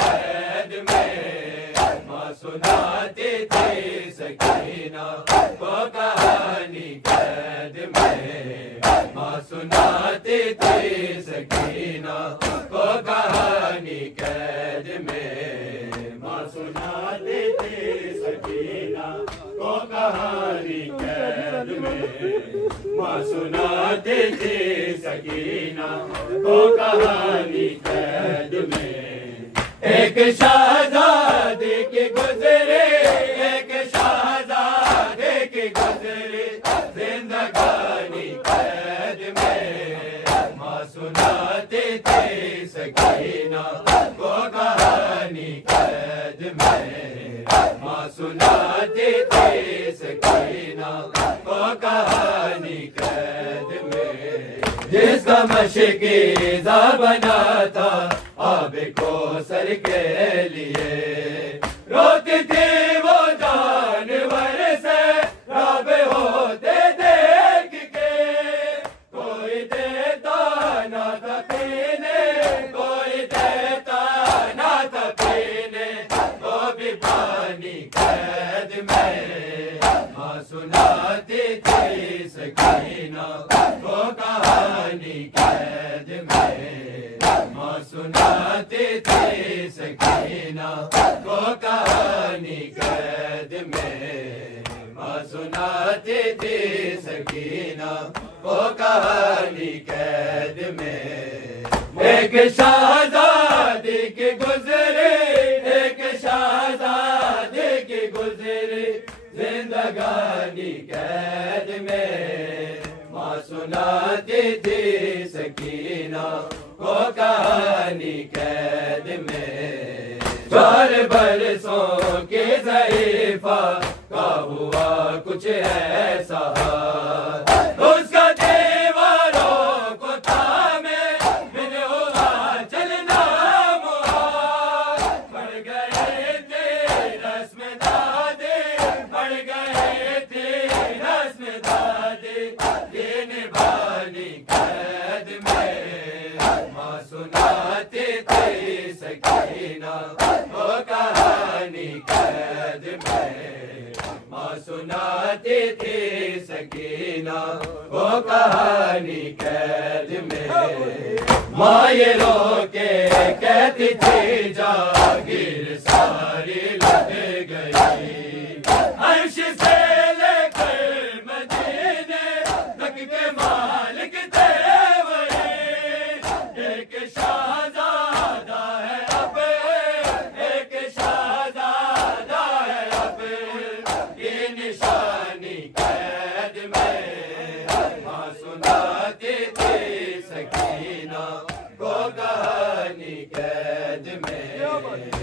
कैद में, माँ सुनाती थी सकीना वो कहानी कैद में, माँ सुनाती थी सकीना वो कहानी कैद में, माँ सुनाती थी सकीना वो कहानी कैद में, माँ सुनाती थी सकीना वो कहानी कैद में। एक शहजादे की गुजरे, एक शहजादे की गुजरे जिंदगानी कैद में, माँ सुनाती थी सकीना वो कहानी कैद में, माँ सुनाती थी सकीना वो कहानी कैद में। जिसका मशक़ी ज़बाना था आब कौसर के लिए, रोती थी वो जानवर से राब होते देख के, कोई देता ना था पीने, कोई देता ना था पीने, वो भी पानी कैद में, माँ सुनाती थी सकीना वो कहानी कैद में, माँ सुनाती थी सकीना वो कहानी कैद में, माँ सुनाती थी सकीना वो कहानी कैद में। एक शहजादी की गुजरे, एक शहजादी की गुजरे जिंदगानी कैद में, माँ सुनाती थी सकीना वो कहानी कैद में। 4 बरसों के ज़ईफ़ा का हुआ कुछ ऐसा, उसका दीवारों को थामे बिन हुआ चलना मुहाल, बढ़ गए थे रस्म दादे, बढ़ गए थे रस्म दादे, ये निभानी कैद में, माँ सुनाती थी सकीना वो कहानी कैद में, माँ सुनाती थी सकीना वो कहानी कैद में। माँ ये रोके कहती थी जागीर सारी लुट गई, अर्श से लेकर मदीने तक के मालिक थे वही, एक शहजादा है अब, एक शहजादा है अब, ये निशानी कैद में, माँ सुनाती थी सकीना वो कहानी कैद में,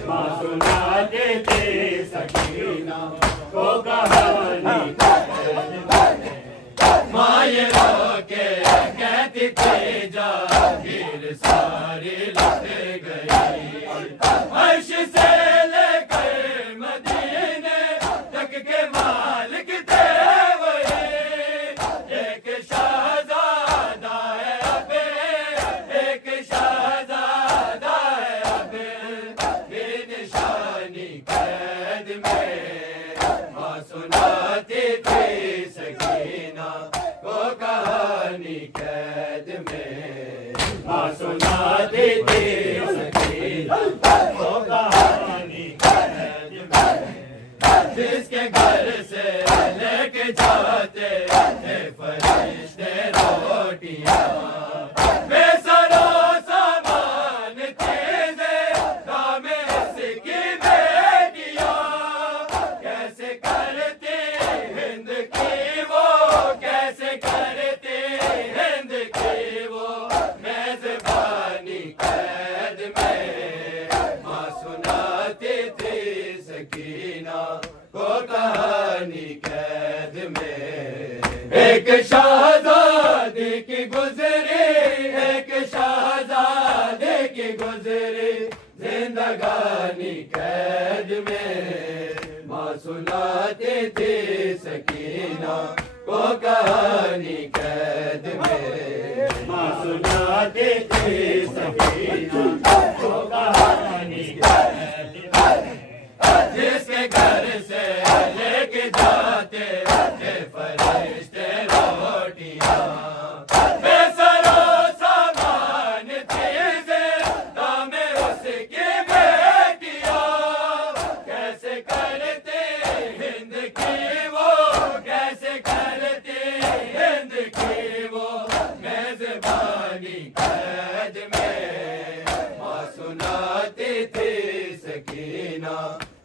माँ सुनाती थी सकीना वो कहानी कैद में। माँ ये रोके कहती थी जागीर सारी लुट गई, अर्श से लेकर मदीने तक के मालिक थे वही, एक शहजादा है अब, एक शहजादा है अब, ये निशानी कैद में, माँ सुनाती थी सकीना वो कहानी कैद में, माँ सुनाती थी सकीना वो कहानी कैद में। जिसके घर से लेके जाते थे फरिश्ते रोटियां, बेसरो सामान चीजें काम इसकी बेटियां, कैसे करती हिंद की वो, कैसे करती हिंद की वो मेजबानी कैद में, माँ सुनाती थी सकीना वो कहानी कैद में। एक शहजादे की गुजरी, एक शहजादे की गुजरी जिंदगानी कैद में, माँ सुनाती थी सकीना वो कहानी कैद में, माँ सुनाती थी सकीना वो कहानी कैद थी सकीना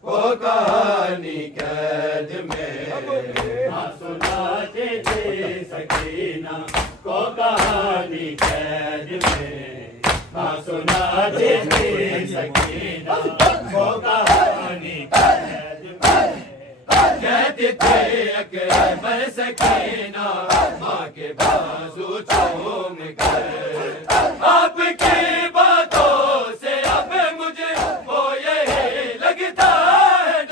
वो कहानी कैद में। माँ सुनाती थी सकीना को कहानी कैद में। माँ सुनाती थी सकीना को कहानी कैद में। कहती थी अकबर सकीना माँ के बाजू चूम कर, आपकी बातों से अब मुझे वो यही लगता है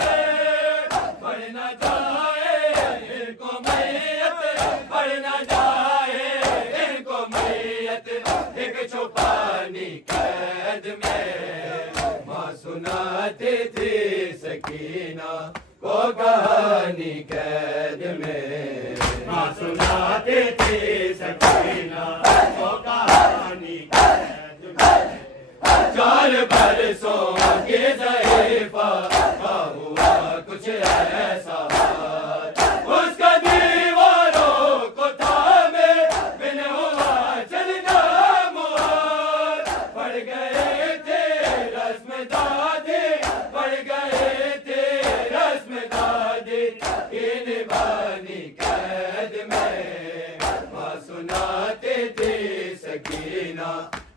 बढ़ न जाए इनको मैयत, बढ़ न जाए इनको मैयत एक छुपानी कैद में। माँ सुनाती थी सकीना को कहानी कैद में। माँ सुनाती थी सकीना को कहानी कैद में। 4 बरसों के ज़ईफ़ा का हुआ कुछ ऐसा हाल, उसका दीवारों को थामे बिन हुआ चलना मुहाल। पड़ गए थे रस्म दादी, पड़ गए थे रस्म दादी की निभानी कैद में। माँ सुनाती थी सकीना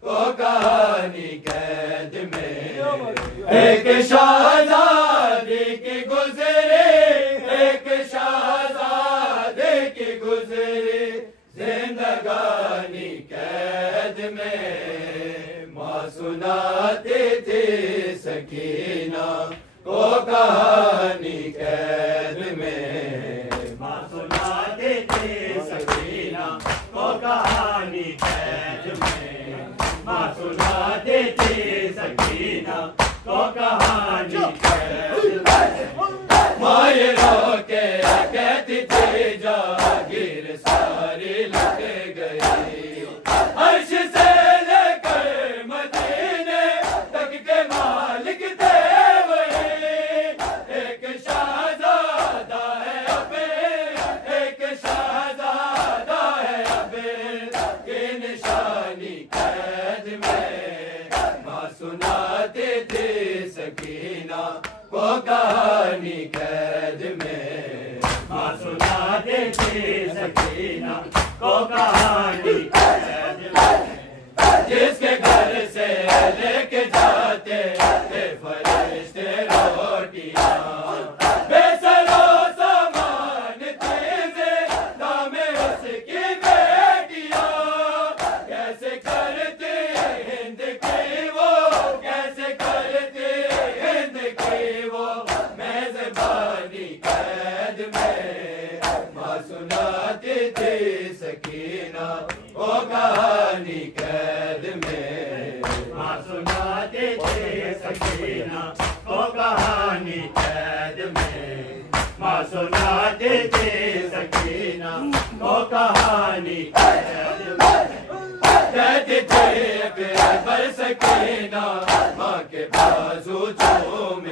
वो कहानी कैद में। एक शहज़ादी की गुज़री, एक शहज़ादी की गुज़री जिंदगानी कैद में। माँ सुनाती थी सकीना को कहानी कैद में। माँ सुनाती थी सकीना को कहानी कैद में। माँ सुनाती थी सकीना को कहानी कैद में। माँ ये रो के कहती थी जागीर सारी लग गई, अर्श से लेकर मदीने तक के मालिक थे वही। एक शहज़ादा है अबे, एक शहज़ादा है अबे की निशानी कैद में। माँ सुनाती थी सकीना वो कहानी कैद में। माँ सुनाती थी सकीना को कहानी कैद में। जिसके घर से लेके जाते थे फरिश्ते रोटियां, बेसरो सामान चीज़े दामे उसकी बेटियां। कैसे करती हिंद की वो, कैसे करती हिंद की वो मेज़बानी कैद में। माँ सुनाती थी सकीना वो कहानी कैद में। माँ सुनाती थी सकीना को कहानी कैद में। माँ सुनाती थी सकीना को कहानी कैद में। कहती थी अकबर सकीना माँ के बाजू चूम